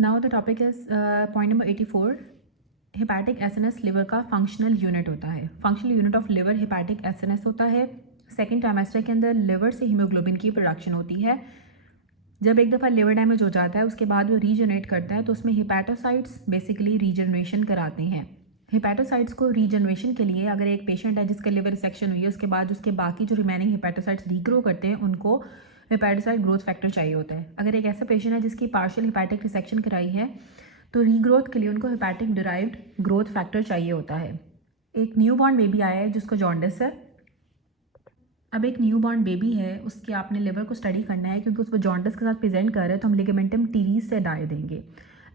Now the topic is point number 84। Hepatic acinus liver का functional unit होता है। Functional unit of liver hepatic acinus होता है। Second trimester के अंदर लिवर से हीमोग्लोबिन की प्रोडक्शन होती है। जब एक दफ़ा लिवर डैमेज हो जाता है उसके बाद वो रीजनरेट करता है तो उसमें हेपेटोसाइट्स बेसिकली रीजनरेशन कराते हैं। हेपेटोसाइट्स को रीजनरेशन के लिए अगर एक पेशेंट है जिसका लिवर रिसेक्शन हुई है उसके बाद उसके बाकी जो रिमेनिंग हेपेटोसाइट्स रीग्रो करते हैं उनको हेपेटोसाइट ग्रोथ फैक्टर चाहिए होता है। अगर एक ऐसा पेशेंट है जिसकी पार्शियल हेपेटिक रिसेक्शन कराई है तो रीग्रोथ के लिए उनको हेपेटिक डिराइव्ड ग्रोथ फैक्टर चाहिए होता है। एक न्यू बॉर्न बेबी आया है जिसको जॉन्डिस है। अब एक न्यू बॉर्न बेबी है उसके आपने लिवर को स्टडी करना है क्योंकि उसको जॉन्डिस के साथ प्रेजेंट कर रहे हैं तो हम लिगामेंटम टीरीज से डाई देंगे।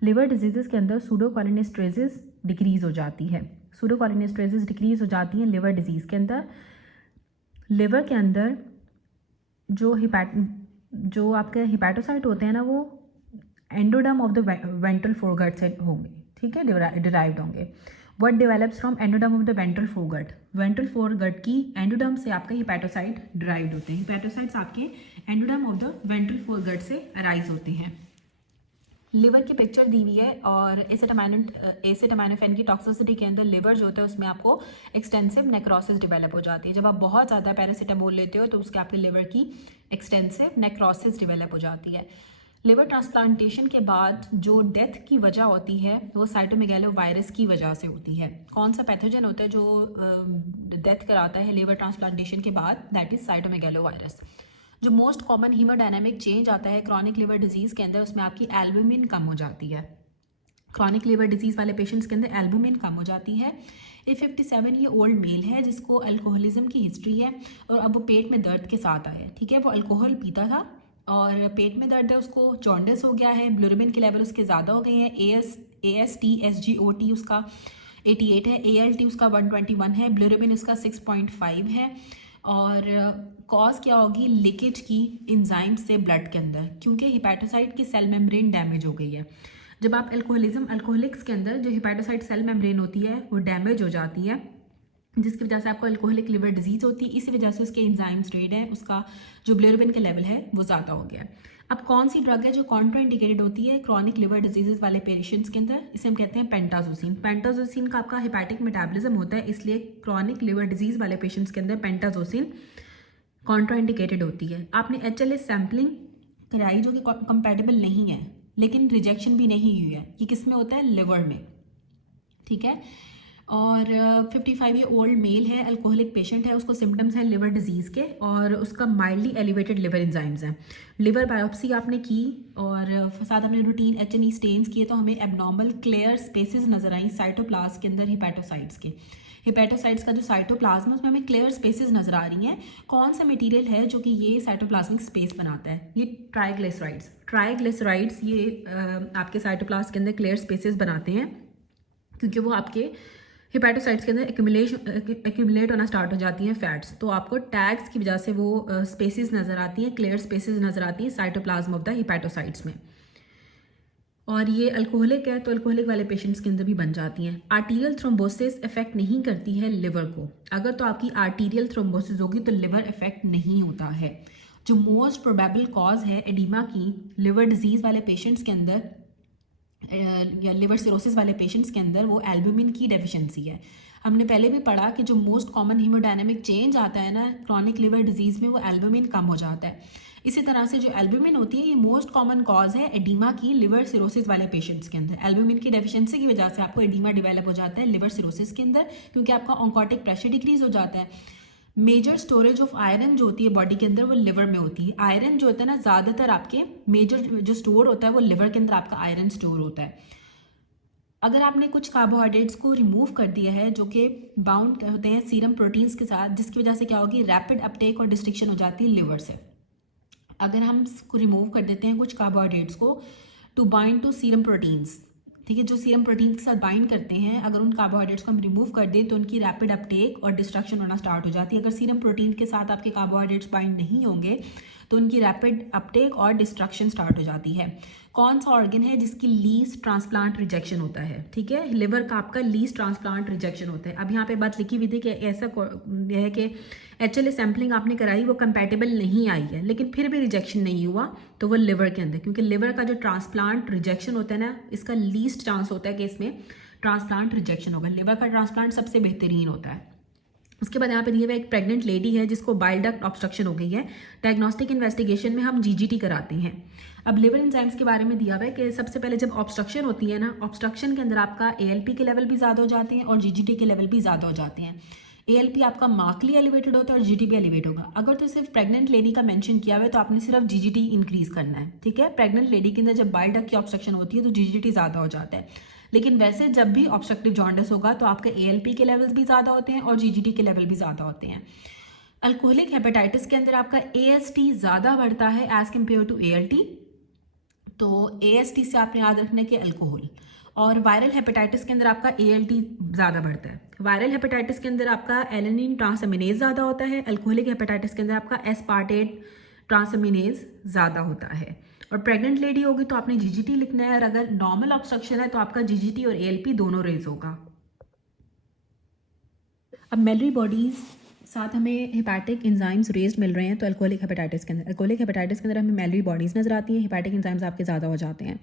लिवर डिजीज़ के अंदर सूडोकोलिनेस्ट्रेसिस डिक्रीज हो जाती है। सूडोकोलिनेस्ट्रेसिस डिक्रीज हो जाती है लिवर डिजीज़ के अंदर। लिवर के अंदर जो आपके हिपैटोसाइट होते हैं ना वो endoderm of the ventral foregut से होंगे, ठीक है, डिराइव्ड होंगे। What develops from endoderm of the ventral foregut. Ventral foregut की एंडोडर्म से आपका हिपैटोसाइट डिराइव्ड होते हैं। हिपैटोसाइट्स आपके endoderm of the ventral foregut से अराइज होते हैं। लिवर की पिक्चर दी हुई है और एसिटामिनोफेन की टॉक्सिसिटी के अंदर लिवर जो होता है उसमें आपको एक्सटेंसिव नेक्रोसिस डेवलप हो जाती है। जब आप बहुत ज़्यादा पैरासीटामोल लेते हो तो उसके आपके लिवर की एक्सटेंसिव नेक्रोसिस डेवलप हो जाती है। लिवर ट्रांसप्लांटेशन के बाद जो डेथ की वजह होती है वो साइटोमेगैलो वायरस की वजह से होती है। कौन सा पैथोजन होता है जो डेथ कराता है लिवर ट्रांसप्लांटेशन के बाद? That is cytomegalovirus. जो मोस्ट कॉमन हीमोडायनामिक चेंज आता है क्रॉनिक लिवर डिजीज़ के अंदर उसमें आपकी एल्बुमिन कम हो जाती है। क्रॉनिक लिवर डिजीज़ वाले पेशेंट्स के अंदर एल्बुमिन कम हो जाती है। ये 57 ये ओल्ड मेल है जिसको अल्कोहलिज्म की हिस्ट्री है और अब वो पेट में दर्द के साथ आया है, ठीक है। वो अल्कोहल पीता था और पेट में दर्द है, उसको जॉन्डिस हो गया है, बिलिरुबिन के लेवल उसके ज़्यादा हो गए हैं। AST SGOT उसका 88 है, ALT उसका 121 है, बिलिरुबिन उसका 6.5 है। और कॉज क्या होगी? लीकेज की इंजाइम से ब्लड के अंदर, क्योंकि हिपैटोसाइट की सेल मेम्ब्रेन डैमेज हो गई है। जब आप अल्कोहलिक्स के अंदर जो हिपैटोसाइट सेल मेम्ब्रेन होती है वो डैमेज हो जाती है जिसकी वजह से आपको अल्कोहलिक लिवर डिजीज़ होती है। इसी वजह से उसके एंजाइम स्ट्रेड है, उसका जो बिलिरुबिन का लेवल है वो ज़्यादा हो गया है। अब कौन सी ड्रग है जो कॉन्ट्राइंडिकेटेड होती है क्रॉनिक लिवर डिजीज़ वाले पेशेंट्स के अंदर? इसे हम कहते हैं पेंटाजोसिन। पेंटाजोसिन का आपका हेपेटिक मेटाबॉलिज्म होता है, इसलिए क्रॉनिक लिवर डिजीज़ वाले पेशेंट्स के अंदर पेंटाजोसिन कॉन्ट्राइंडिकेटेड होती है। आपने HLA सैम्पलिंग कराई जो कि कंपैटिबल नहीं है लेकिन रिजेक्शन भी नहीं हुई है। ये किस में होता है? लिवर में, ठीक है। और 55 ये ओल्ड मेल है, अल्कोहलिक पेशेंट है, उसको सिम्टम्स हैं लिवर डिजीज़ के और उसका माइल्डली एलिवेटेड लिवर एंजाइम्स हैं। लिवर बायोप्सी आपने की और साथ हमने रूटीन HNE स्टेन्स किए तो हमें एबनॉर्मल क्लियर स्पेसेस नजर आई साइटोप्लाज्म के अंदर हिपैटोसाइट्स के। हिपैटोसाइट्स का जो साइटोप्लाज्म है उसमें हमें क्लियर स्पेसेस नजर आ रही हैं। कौन सा मटेरियल है जो कि ये साइटोप्लाज्मिक स्पेस बनाता है? ये ट्राइग्लिसराइड्स ये आपके साइटोप्लाज्म के अंदर क्लियर स्पेसेस बनाते हैं क्योंकि वो आपके हिपैटोसाइट्स के अंदर एक्यूमुलेट होना स्टार्ट हो जाती हैं फैट्स, तो आपको टैग्स की वजह से वो स्पेसेस नज़र आती हैं, क्लियर स्पेसेस नज़र आती हैं साइटोप्लाज्म ऑफ द हिपैटोसाइट्स में। और ये अल्कोहलिक है तो अल्कोहलिक वाले पेशेंट्स के अंदर भी बन जाती हैं। आर्टीरियल थ्रोम्बोसिस इफेक्ट नहीं करती है लिवर को। अगर तो आपकी आर्टीरियल थ्रोम्बोसिस होगी तो लिवर इफेक्ट नहीं होता है। जो मोस्ट प्रोबेबल कॉज है एडिमा की लिवर डिजीज़ वाले पेशेंट्स के अंदर या लिवर सिरोसिस वाले पेशेंट्स के अंदर वो एल्बुमिन की डेफिशिएंसी है। हमने पहले भी पढ़ा कि जो मोस्ट कॉमन हीमोडायनामिक चेंज आता है ना क्रॉनिक लिवर डिजीज़ में वो एल्बुमिन कम हो जाता है। इसी तरह से जो एल्बुमिन होती है ये मोस्ट कॉमन कॉज है एडिमा की लिवर सिरोसिस वाले पेशेंट्स के अंदर। एल्बुमिन की डेफिशिएंसी की वजह से आपको एडिमा डेवलप हो जाता है लिवर सिरोसिस के अंदर क्योंकि आपका ऑन्कोटिक प्रेशर डिक्रीज हो जाता है। मेजर स्टोरेज ऑफ आयरन जो होती है बॉडी के अंदर वो लिवर में होती है। आयरन जो होता है ना ज़्यादातर आपके मेजर जो स्टोर होता है वो लिवर के अंदर आपका आयरन स्टोर होता है। अगर आपने कुछ कार्बोहाइड्रेट्स को रिमूव कर दिया है जो कि बाउंड होते हैं सीरम प्रोटीन्स के साथ, जिसकी वजह से क्या होगी? रैपिड अपटेक और डिस्ट्रिक्शन हो जाती है लिवर से। अगर हम इसको रिमूव कर देते हैं कुछ कार्बोहाइड्रेट्स को to bind to serum proteins, ठीक है, जो सीरम प्रोटीन के साथ बाइंड करते हैं, अगर उन कार्बोहाइड्रेट्स को हम रिमूव कर दें तो उनकी रैपिड अपटेक और डिस्ट्रक्शन होना स्टार्ट हो जाती है। अगर सीरम प्रोटीन के साथ आपके कार्बोहाइड्रेट्स बाइंड नहीं होंगे तो उनकी रैपिड अपटेक और डिस्ट्रक्शन स्टार्ट हो जाती है। कौन सा ऑर्गन है जिसकी लीस्ट ट्रांसप्लांट रिजेक्शन होता है? ठीक है, लिवर का आपका लीस्ट ट्रांसप्लांट रिजेक्शन होता है। अब यहाँ पे बात लिखी हुई थी कि ऐसा यह है कि HLA सैम्पलिंग आपने कराई, वो कंपैटिबल नहीं आई है, लेकिन फिर भी रिजेक्शन नहीं हुआ, तो वो लिवर के अंदर, क्योंकि लिवर का जो ट्रांसप्लांट रिजेक्शन होता है ना, इसका लीस्ट चांस होता है कि इसमें ट्रांसप्लांट रिजेक्शन होगा। लिवर का ट्रांसप्लांट सबसे बेहतरीन होता है। उसके बाद यहाँ पे दिया हुआ एक प्रेग्नेंट लेडी है जिसको बाइल डक्ट ऑब्स्ट्रक्शन हो गई है। डायग्नोस्टिक इन्वेस्टिगेशन में हम GGT कराते हैं। अब लिवर एंजाइम्स के बारे में दिया हुआ है कि सबसे पहले जब ऑब्स्ट्रक्शन होती है ना, ऑब्स्ट्रक्शन के अंदर आपका ALP के लेवल भी ज़्यादा हो जाते हैं और GGT के लेवल भी ज़्यादा हो जाते हैं। ALP आपका मार्कली एलिवेटेड होता है और GT भी एलिवेट होगा। अगर तो सिर्फ प्रेग्नेंट लेडी का मेंशन किया हुआ है तो आपने सिर्फ GGT इंक्रीज करना है। ठीक है, प्रेग्नेंट लेडी के अंदर जब बाइल डक्ट की ऑब्स्ट्रक्शन होती है तो GGT ज़्यादा हो जाता है, लेकिन वैसे जब भी ऑब्स्ट्रक्टिव जॉन्डिस होगा तो आपके ALP के लेवल्स भी ज़्यादा होते हैं और GGT के लेवल भी ज़्यादा होते हैं। अल्कोहलिक हेपेटाइटिस के अंदर आपका AST ज़्यादा बढ़ता है एज कम्पेयर टू ALT, तो AST से आपने याद रखना है कि अल्कोहल। और वायरल हेपेटाइटिस के अंदर आपका ALT ज़्यादा बढ़ता है। वायरल हेपेटाइटिस के अंदर आपका एलेनिन ट्रांसएमिनेज ज़्यादा होता है। अल्कोहलिक हेपेटाइटिस के अंदर आपका एस्पार्टेट ट्रांसएमिनेज ज़्यादा होता है। और प्रेग्नेंट लेडी होगी तो आपने GGT लिखना है, और अगर नॉर्मल ऑब्स्ट्रक्शन है तो आपका GGT और ALP दोनों रेज होगा। अब मेलरी बॉडीज साथ हमें हेपेटिक एंजाइम्स रेज्ड मिल रहे हैं, तो अल्कोहलिक हेपेटाइटिस के अंदर हमें मेलरी बॉडीज़ नज़र आती हैं, हेपेटिक एंजाइम्स आपके ज़्यादा हो जाते हैं।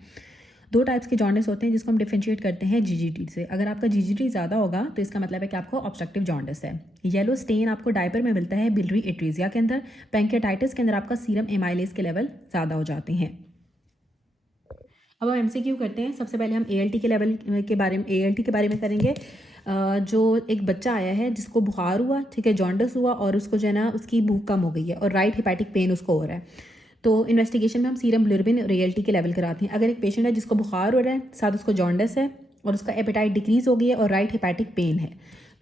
2 टाइप्स के जॉन्डिस होते हैं जिसको हम डिफरेंशिएट करते हैं GGT से। अगर आपका GGT ज़्यादा होगा तो इसका मतलब है कि आपको ऑब्स्ट्रक्टिव जॉन्डिस है। येलो स्टेन आपको डायपर में मिलता है बिलियरी एट्रीजिया के अंदर। पैंक्रियाटाइटिस के अंदर आपका सीरम एमाइलेज के लेवल ज़्यादा हो जाते हैं। अब हम MCQ करते हैं। सबसे पहले हम ALT के बारे में करेंगे। जो एक बच्चा आया है जिसको बुखार हुआ, ठीक है, जॉन्डिस हुआ और उसको जो है ना उसकी भूख कम हो गई है और राइट हेपेटिक पेन उसको हो रहा है, तो इन्वेस्टिगेशन में हम सीरम बिलिरुबिन और ALT के लेवल कराते हैं। अगर एक पेशेंट है जिसको बुखार हो रहा है, साथ उसको जॉन्डिस है और उसका एपेटाइट डिक्रीज हो गई है और राइट हेपेटिक पेन है,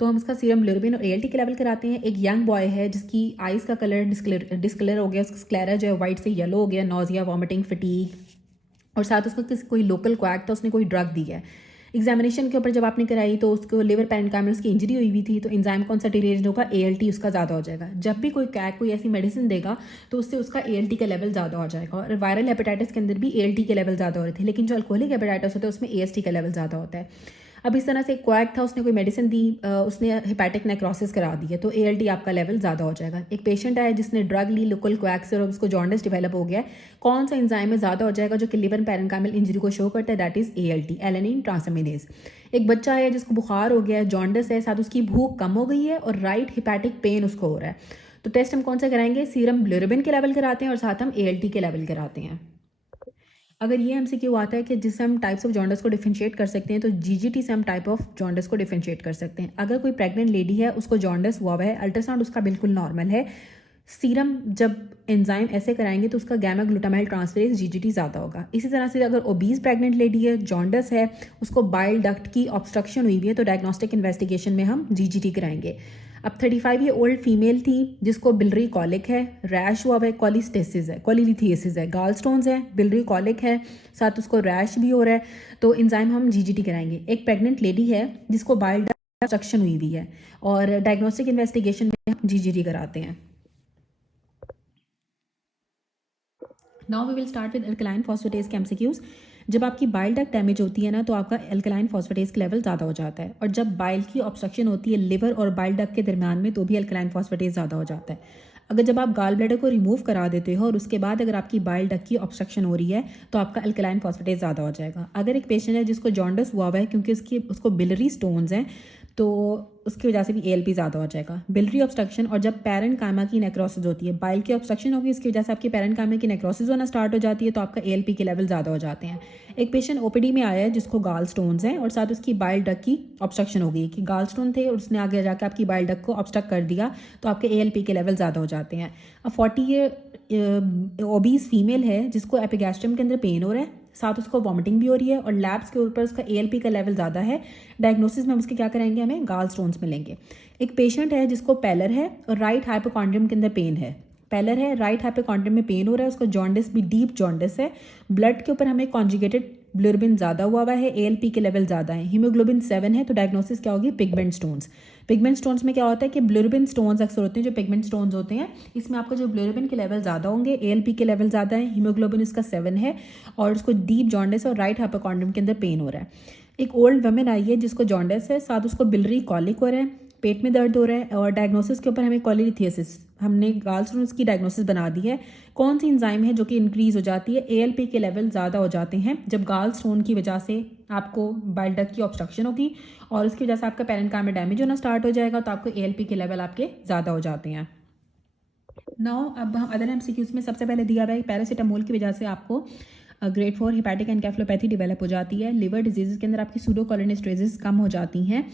तो हम उसका सीरम बिलिरुबिन और ALT के लेवल कराते हैं। एक यंग बॉय है जिसकी आइज़ का कलर डिस्कलर हो गया, उसका स्क्लेरा जो है वाइट से येलो हो गया, नोजिया, वॉमिटिंग, फटीग, और साथ उसको कोई लोकल क्वैक था, उसने कोई ड्रग दी है। एग्जामिनेशन के ऊपर जब आपने कराई तो उसको लिवर पैरेन्काइमा में उसकी इंजरी हुई हुई थी, तो एंजाइम कौन सा डिरेज्ड होगा? ALT उसका ज़्यादा हो जाएगा। जब भी कोई कैक कोई ऐसी मेडिसिन देगा तो उससे उसका ALT का लेवल ज़्यादा हो जाएगा। और वायरल हेपेटाइटिस के अंदर भी ALT के लेवल ज़्यादा हो रहे थे, लेकिन जो अल्कोहलिक हेपेटाइटिस होता है उसमें AST का लेवल ज़्यादा होता है। अब इस तरह से एक क्वैक था, उसने कोई मेडिसिन दी, उसने हेपेटिक नेक्रोसिस करा दी है, तो ALT आपका लेवल ज़्यादा हो जाएगा। एक पेशेंट है जिसने ड्रग ली लोकल क्वैक से और उसको जॉन्डिस डेवलप हो गया है, कौन सा एंजाइम में ज़्यादा हो जाएगा जो कि लिवर पैरेन्काइमल इंजरी को शो करता है? That is ALT, alanine transaminase. एक बच्चा है जिसको बुखार हो गया है, जॉन्डिस है, साथ उसकी भूख कम हो गई है और राइट हेपेटिक पेन उसको हो रहा है, तो टेस्ट हम कौन सा कराएंगे? सीरम बिलिरुबिन के लेवल कराते हैं और साथ हम ALT के लेवल कराते हैं। अगर ये MCQ आता है कि जिससे हम टाइप्स ऑफ जॉन्डिस को डिफरेंशिएट कर सकते हैं, तो GGT से हम टाइप ऑफ जॉन्डिस को डिफरेंशिएट कर सकते हैं। अगर कोई प्रेग्नेंट लेडी है, उसको जॉन्डिस हुआ है, अल्ट्रासाउंड उसका बिल्कुल नॉर्मल है, सीरम जब एंजाइम ऐसे कराएंगे तो उसका गैमा ग्लूटामाइल ट्रांसफेरेज GGT ज़्यादा होगा। इसी तरह से अगर ओबीज प्रेग्नेंट लेडी है, जॉन्डिस है, उसको बाइल डक्ट की ऑब्स्ट्रक्शन हुई हुई है, तो डायग्नोस्टिक इन्वेस्टिगेशन में हम GGT कराएंगे। अब 35 ईयर ओल्ड फीमेल थी जिसको बिलियरी कॉलिक है, रैश हुआ है, कोलिलिथियासिस है, गाल स्टोन्स है, बिलियरी कॉलिक है, साथ उसको रैश भी हो रहा है, तो एंजाइम हम GGT कराएंगे। एक प्रेग्नेंट लेडी है जिसको बाइल डक्ट ऑब्स्ट्रक्शन हुई हुई है और डायग्नोस्टिक इन्वेस्टिगेशन में हम GGT कराते हैं। Now we will start with alkaline phosphatase के MCQs। जब आपकी बाइल डक्ट डैमेज होती है ना, तो आपका अल्कलाइन फॉस्फेटेज का लेवल ज़्यादा हो जाता है, और जब बाइल की ऑब्स्ट्रक्शन होती है लिवर और बाइल डक्ट के दरमियान में, तो भी अल्कलाइन फॉस्फेटेज ज़्यादा हो जाता है। अगर जब आप गाल ब्लैडर को रिमूव करा देते हो और उसके बाद अगर आपकी बाइल डक्ट की ऑब्स्ट्रक्शन हो रही है, तो आपका अल्कलाइन फॉस्फेटेज ज़्यादा हो जाएगा। अगर एक पेशेंट है जिसको जॉन्डिस हुआ है क्योंकि उसको बिलियरी स्टोन्स हैं, तो उसकी वजह से भी ALP ज़्यादा हो जाएगा। बिलियरी ऑब्स्ट्रक्शन और जब पैरेन्काइमा की नेक्रोसिस होती है, बाइल की ऑब्स्ट्रक्शन होगी, इसकी वजह से आपकी पैरेन्काइमा की नेक्रोसिस होना स्टार्ट हो जाती है, तो आपका ALP के लेवल ज़्यादा हो जाते हैं। एक पेशेंट OPD में आया है जिसको गाल स्टोन्स हैं और साथ उसकी बाइल डक्ट की ऑब्स्ट्रक्शन हो गई कि गाल स्टोन थे और उसने आगे जाकर आपकी बाइल डक्ट को ऑब्स्ट्रक्ट कर दिया, तो आपके ALP के लेवल ज़्यादा हो जाते हैं। अब 40 ईयर ओबीज फीमेल है जिसको एपिगैस्ट्रम के अंदर पेन हो रहा है, साथ उसको वॉमिटिंग भी हो रही है और लैब्स के ऊपर उसका ALP का लेवल ज़्यादा है। डायग्नोसिस में हम उसके क्या कराएंगे? हमें गाल स्टोन्स मिलेंगे। एक पेशेंट है जिसको पैलर है और राइट हाइपोकॉन्ड्रियम के अंदर पेन है, राइट हाइपोकॉन्ड्रियम में पेन हो रहा है, उसको जॉन्डिस भी डीप जॉन्डिस है। ब्लड के ऊपर हमें कॉन्जुगेटेड बिलिरुबिन ज़्यादा हुआ है, ALP के लेवल ज़्यादा है, हीमोग्लोबिन 7 है, तो डायग्नोसिस क्या होगी? Pigment stones. पिगमेंट स्टोन्स में क्या होता है कि बिलिरुबिन स्टोन्स अक्सर होते हैं जो पिगमेंट स्टोन्स होते हैं, इसमें आपका जो बिलिरुबिन के लेवल ज़्यादा होंगे, ALP के लेवल ज़्यादा है, हीमोग्लोबिन इसका 7 है और उसको डीप जॉन्डिस और राइट हाइपोकॉन्ड्रियम के अंदर पेन हो रहा है। एक ओल्ड वुमेन आई है जिसको जॉन्डिस है, साथ उसको बिलरी कॉलिक हो रहा है, पेट में दर्द हो रहा है और डायग्नोसिस के ऊपर हमें कॉलीलिथियासिस, हमने गालस्टोन्स की डायग्नोसिस बना दी है। कौन सी एंजाइम है जो कि इंक्रीज़ हो जाती है? ALP के लेवल ज़्यादा हो जाते हैं जब गाल स्टोन की वजह से आपको बाइल डक्ट की ऑब्स्ट्रक्शन होगी और उसकी वजह से आपका पेरेन्काइमा में डैमेज होना स्टार्ट हो जाएगा, तो आपको ALP के लेवल आपके ज़्यादा हो जाते हैं। नाउ अब हम अदर MCQs में सबसे पहले दिया हुआ है पैरासीटामोल की वजह से आपको ग्रेड 4 हिपैटिक एनकेफेलोपैथी डेवलप हो जाती है। लिवर डिजीज़ के अंदर आपकी सूडोकोलोनेस्टेसिस कम हो जाती हैं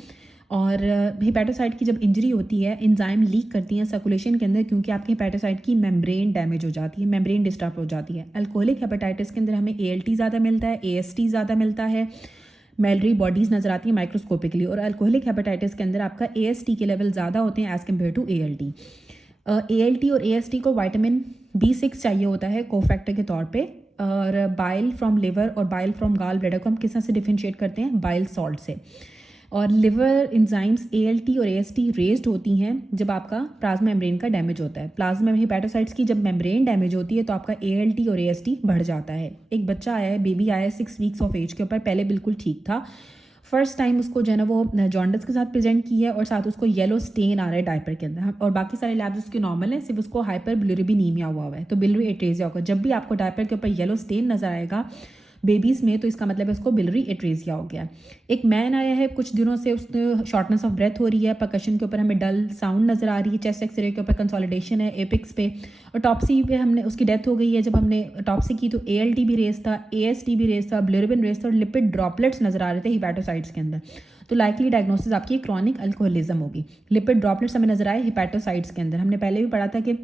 और हिपैटोसाइट की जब इंजरी होती है, एंजाइम लीक करती हैं सर्कुलेशन के अंदर क्योंकि आपके हिपैटोसाइट की मेम्ब्रेन डैमेज हो जाती है, मेम्ब्रेन डिस्टर्ब हो जाती है। अल्कोहलिक हेपेटाइटिस के अंदर हमें ALT ज़्यादा मिलता है, AST ज़्यादा मिलता है, मेलरी बॉडीज़ नज़र आती हैं माइक्रोस्कोपिकली, और अल्कोहलिक हेपेटाइटिस के अंदर आपका AST के लेवल ज़्यादा होते हैं as compare to ALT। ALT और AST को विटामिन B6 चाहिए होता है कोफैक्टर के तौर पे, और बाइल फ्रॉम लिवर और बाइल फ्रॉम गाल ब्लैडर को हम किस तरह से डिफरेंशिएट करते हैं? बाइल सॉल्ट से। और लिवर एंजाइम्स ALT और AST रेज्ड होती हैं जब आपका प्लाज्मा मेम्ब्रेन का डैमेज होता है। प्लाज्मा हिपैटोसाइट्स की जब मेम्ब्रेन डैमेज होती है तो आपका ALT और AST बढ़ जाता है। एक बच्चा आया है, बेबी आया है 6 वीक्स ऑफ एज के ऊपर, पहले बिल्कुल ठीक था, फर्स्ट टाइम उसको जो है ना वो जॉन्डिस के साथ प्रेजेंट की है और साथ उसको येलो स्टेन आ रहा है डायपर के अंदर, और बाकी सारे लैब्स उसके नॉर्मल है, सिर्फ उसको हाइपर बिलिरुबिनीमिया हुआ है, तो बिलिरुबिन एट्रेजिया होगा। जब भी आपको डायपर के ऊपर येलो स्टेन नजर आएगा बेबीज़ में, तो इसका मतलब है उसको बिलरी एट्रेजिया हो गया। एक मैन आया है कुछ दिनों से, उसने शॉर्टनेस ऑफ ब्रेथ हो रही है, परकशन के ऊपर हमें डल साउंड नज़र आ रही है, चेस्ट एक्सरे के ऊपर कंसोलिडेशन है एपिक्स पे, और टॉप्सी पे हमने उसकी डेथ हो गई है। जब हमने टॉप्सी की तो ALT भी रेस था, AST भी रेस था, बिलिरुबिन रेस था और लिपिड ड्रॉपलेट्स नज़र आ रहे थे हिपैटोसाइट्स के अंदर, तो लाइकली डायग्नोसिस आपकी क्रॉनिक अल्कोहलिज्म होगी। लिपिड ड्रॉपलेट्स हमें नजर आए हिपैटोसाइट्स के अंदर, हमने पहले भी पढ़ा था कि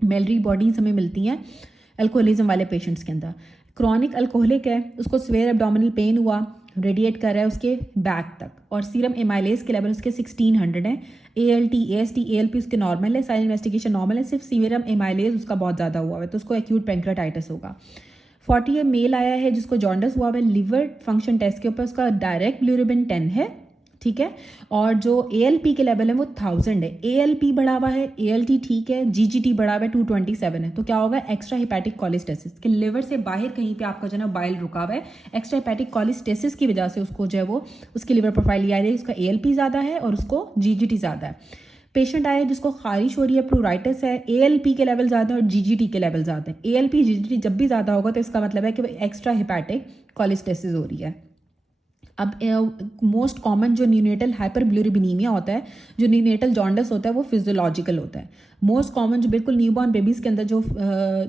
मेलरी बॉडीज़ हमें मिलती हैं अल्कोहलिज्म वाले पेशेंट्स के अंदर। क्रॉनिक अल्कोहलिक है, उसको स्वेयर एब्डोमिनल पेन हुआ, रेडिएट कर रहा है उसके बैक तक, और सीरम एमाइलेज के लेवल उसके 1600 है, ALT AST ALP उसके नॉर्मल है, सारी इन्वेस्टिगेशन नॉर्मल है, सिर्फ सीरम एमाइलेज उसका बहुत ज़्यादा हुआ है, तो उसको एक्यूट पैंक्रेटाइटिस होगा। 40 ईयर मेल आया है जिसको जॉन्डिस हुआ है, लिवर फंक्शन टेस्ट के ऊपर उसका डायरेक्ट बिलिरुबिन 10 है, ठीक है, और जो ALP के लेवल है वो 1000 है, ALP बढ़ा हुआ है, ALT ठीक है, GGT बढ़ा हुआ है 227 है, तो क्या होगा? एक्स्ट्रा हिपैटिक कॉलिस्टेसिस कि लिवर से बाहर कहीं पे आपका जो है ना बाइल रुका हुआ है, एक्स्ट्रा हिपैटिक कॉलिस्टेसिस की वजह से उसको जो है वो उसकी लिवर प्रोफाइल आ रही है, उसका ALP ज़्यादा है और उसको GGT ज़्यादा है। पेशेंट आया जिसको खारिश हो रही है, प्लूराइटिस है, ALP के लेवल ज़्यादा है और GGT के लेवल ज़्यादा है। ALP GGT जब भी ज़्यादा होगा तो इसका मतलब है कि एक्स्ट्रा हिपैटिक कॉलिस्टेसिस हो रही है। अब मोस्ट कॉमन जो न्यूनेटल हाइपर बिलिरुबिनीमिया होता है, जो न्यूनेटल जॉन्डिस होता है वो फिजियोलॉजिकल होता है। मोस्ट कॉमन जो बिल्कुल न्यूबॉर्न बेबीज़ के अंदर जो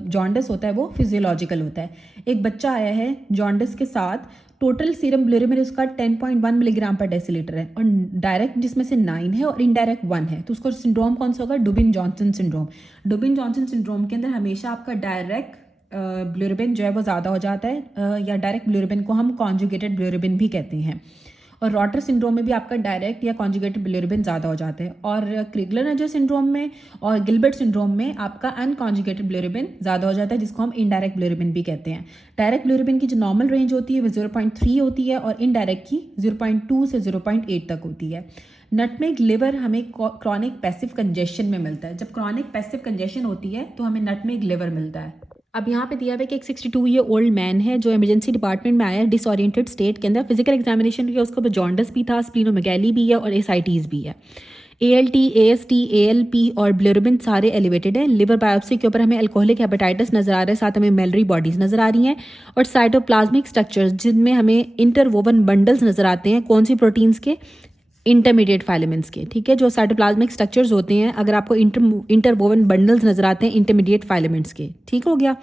जॉन्डिस होता है वो फिजियोलॉजिकल होता है। एक बच्चा आया है जॉन्डिस के साथ, टोटल सीरम बिलिरुबिन उसका 10.1 मिलीग्राम पर डेसीलीटर है, और डायरेक्ट जिसमें से 9 है और इनडायरेक्ट 1 है, तो उसको सिंड्रोम कौन सा होगा? डुबिन जॉनसन सिंड्रोम। डुबिन जॉनसन सिंड्रोम के अंदर हमेशा आपका डायरेक्ट बिलिरुबिन जो है वो ज़्यादा हो जाता है, या डायरेक्ट बिलिरुबिन को हम कॉन्जुगेटेड बिलिरुबिन भी कहते हैं, और रॉटर सिंड्रोम में भी आपका डायरेक्ट या कॉन्जुगेटेड बिलिरुबिन ज़्यादा हो जाता है, और क्रिगलर-नजर सिंड्रोम में और गिलबर्ट सिंड्रोम में आपका अनकॉन्जुगेटेड बिलिरुबिन ज़्यादा हो जाता है, जिसको हम इनडायरेक्ट बिलिरुबिन भी कहते हैं। डायरेक्ट बिलिरुबिन की जो नॉर्मल रेंज होती है वो 0.3 होती है और इनडायरेक्ट की 0.2 से 0.8 तक होती है। नटमेग लिवर हमें क्रॉनिक पैसिव कंजेशन में मिलता है, जब क्रॉनिक पैसिव कंजेशन होती है तो हमें नटमेग लिवर मिलता है। अब यहाँ पे दिया हुआ है कि एक 62 ईयर ओल्ड मैन है जो इमरजेंसी डिपार्टमेंट में आया है डिसओरिएंटेड स्टेट के अंदर, फिजिकल एग्जामिनेशन किया, उसके ऊपर जॉन्डिस भी था, स्प्लीनोमेगैली भी है और एसाइटीज भी है। ALT AST ALP और बिलिरुबिन सारे एलिवेटेड है। लिवर बायोप्सी के ऊपर हमें अल्कोहलिक हेपेटाइटिस नजर आ रहा है, साथ हमें मेलरी बॉडीज नजर आ रही हैं, और साइटोप्लाज्मिक स्ट्रक्चर्स जिनमें हमें इंटरवोवन बंडल्स नजर आते हैं, कौन सी प्रोटीन्स के? इंटरमीडिएट फाइलेमेंट्स के, ठीक है, जो साइटोप्लाज्मिक स्ट्रक्चर्स होते हैं, अगर आपको इंटरवोवन बंडल्स नजर आते हैं इंटरमीडिएट फाइलेमेंट्स के, ठीक हो गया।